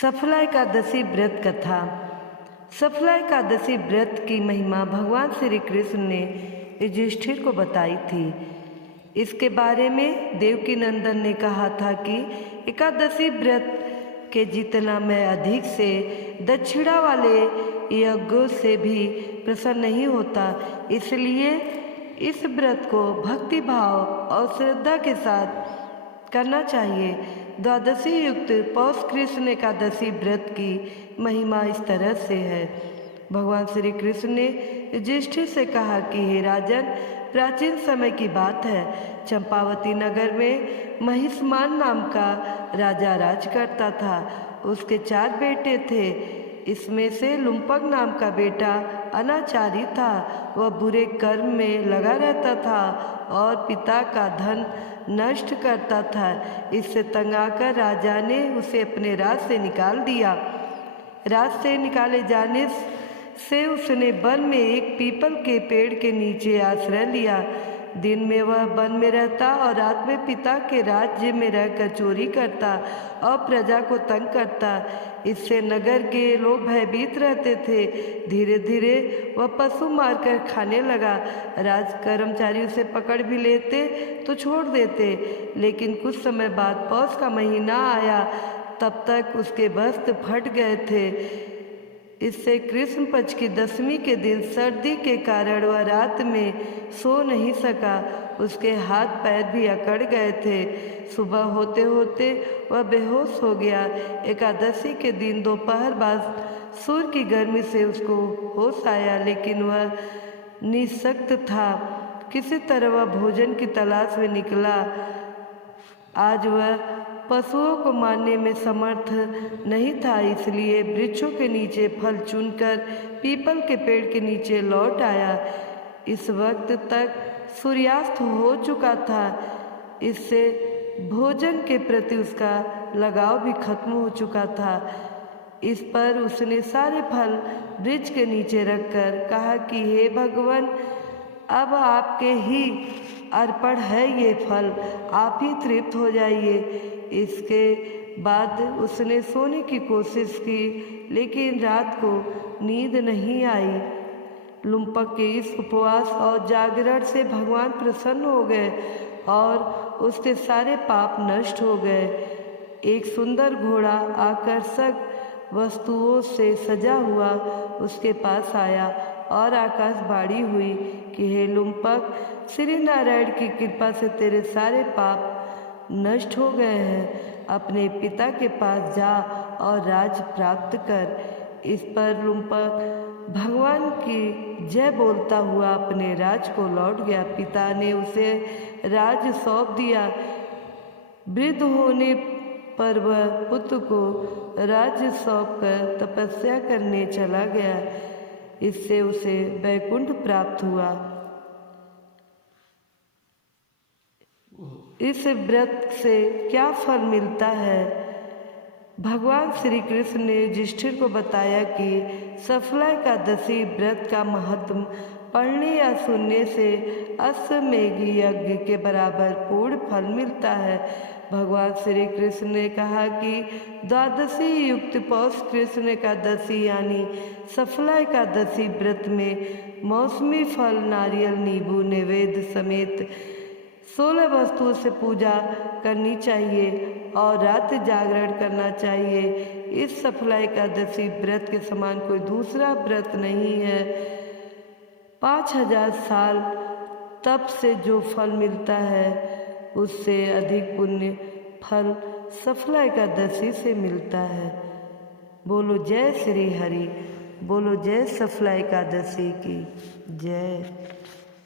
सफला एकादशी व्रत कथा। सफला एकादशी व्रत की महिमा भगवान श्री कृष्ण ने युधिष्ठिर को बताई थी। इसके बारे में देवकी नंदन ने कहा था कि एकादशी व्रत के जितना मैं अधिक से दक्षिणा वाले यज्ञों से भी प्रसन्न नहीं होता, इसलिए इस व्रत को भक्ति भाव और श्रद्धा के साथ करना चाहिए। द्वादशी युक्त पौष कृष्ण एकादशी व्रत की महिमा इस तरह से है। भगवान श्री कृष्ण ने युधिष्ठिर से कहा कि हे राजन, प्राचीन समय की बात है, चंपावती नगर में महिष्मान नाम का राजा राज करता था। उसके 4 बेटे थे। इसमें से लुम्पक नाम का बेटा अनाचारी था। वह बुरे कर्म में लगा रहता था और पिता का धन नष्ट करता था। इससे तंग आकर राजा ने उसे अपने राज से निकाल दिया। राज से निकाले जाने से उसने वन में एक पीपल के पेड़ के नीचे आश्रय लिया। दिन में वह वन में रहता और रात में पिता के राज्य में रहकर चोरी करता और प्रजा को तंग करता। इससे नगर के लोग भयभीत रहते थे। धीरे धीरे वह पशु मारकर खाने लगा। राज कर्मचारी उसे पकड़ भी लेते तो छोड़ देते, लेकिन कुछ समय बाद पौष का महीना आया, तब तक उसके वस्त्र फट गए थे। इससे कृष्ण पक्ष की दशमी के दिन सर्दी के कारण वह रात में सो नहीं सका। उसके हाथ पैर भी अकड़ गए थे। सुबह होते होते वह बेहोश हो गया। एकादशी के दिन दोपहर बाद सूर्य की गर्मी से उसको होश आया, लेकिन वह निःशक्त था। किसी तरह वह भोजन की तलाश में निकला। आज वह पशुओं को मारने में समर्थ नहीं था, इसलिए वृक्षों के नीचे फल चुनकर पीपल के पेड़ के नीचे लौट आया। इस वक्त तक सूर्यास्त हो चुका था। इससे भोजन के प्रति उसका लगाव भी खत्म हो चुका था। इस पर उसने सारे फल वृक्ष के नीचे रखकर कहा कि हे भगवान, अब आपके ही अर्पण है ये फल, आप ही तृप्त हो जाइए। इसके बाद उसने सोने की कोशिश की, लेकिन रात को नींद नहीं आई। लुम्पक के इस उपवास और जागरण से भगवान प्रसन्न हो गए और उसके सारे पाप नष्ट हो गए। एक सुंदर घोड़ा आकर्षक वस्तुओं से सजा हुआ उसके पास आया और आकाशवाणी हुई कि हे लुम्पक, श्री नारायण की कृपा से तेरे सारे पाप नष्ट हो गए हैं। अपने पिता के पास जा और राज प्राप्त कर। इस पर लुम्पक भगवान की जय बोलता हुआ अपने राज को लौट गया। पिता ने उसे राज सौंप दिया। वृद्ध होने पर वह पुत्र को राज्य सौंपकर तपस्या करने चला गया। इससे उसे वैकुंठ प्राप्त हुआ। इस व्रत से क्या फल मिलता है? भगवान श्री कृष्ण ने युधिष्ठिर को बताया कि सफला एकादशी व्रत का महत्व पढ़ने या सुनने से अश्वमेध यज्ञ के बराबर पूर्ण फल मिलता है। भगवान श्री कृष्ण ने कहा कि द्वादशी युक्त पौष कृष्ण एकादशी यानी सफला एकादशी व्रत में मौसमी फल, नारियल, नींबू, नैवेद्य समेत 16 वस्तुओं से पूजा करनी चाहिए और रात जागरण करना चाहिए। इस सफला एकादशी व्रत के समान कोई दूसरा व्रत नहीं है। 5000 साल तप से जो फल मिलता है, उससे अधिक पुण्य फल सफला एकादशी से मिलता है। बोलो जय श्री हरि, बोलो जय सफला एकादशी की जय।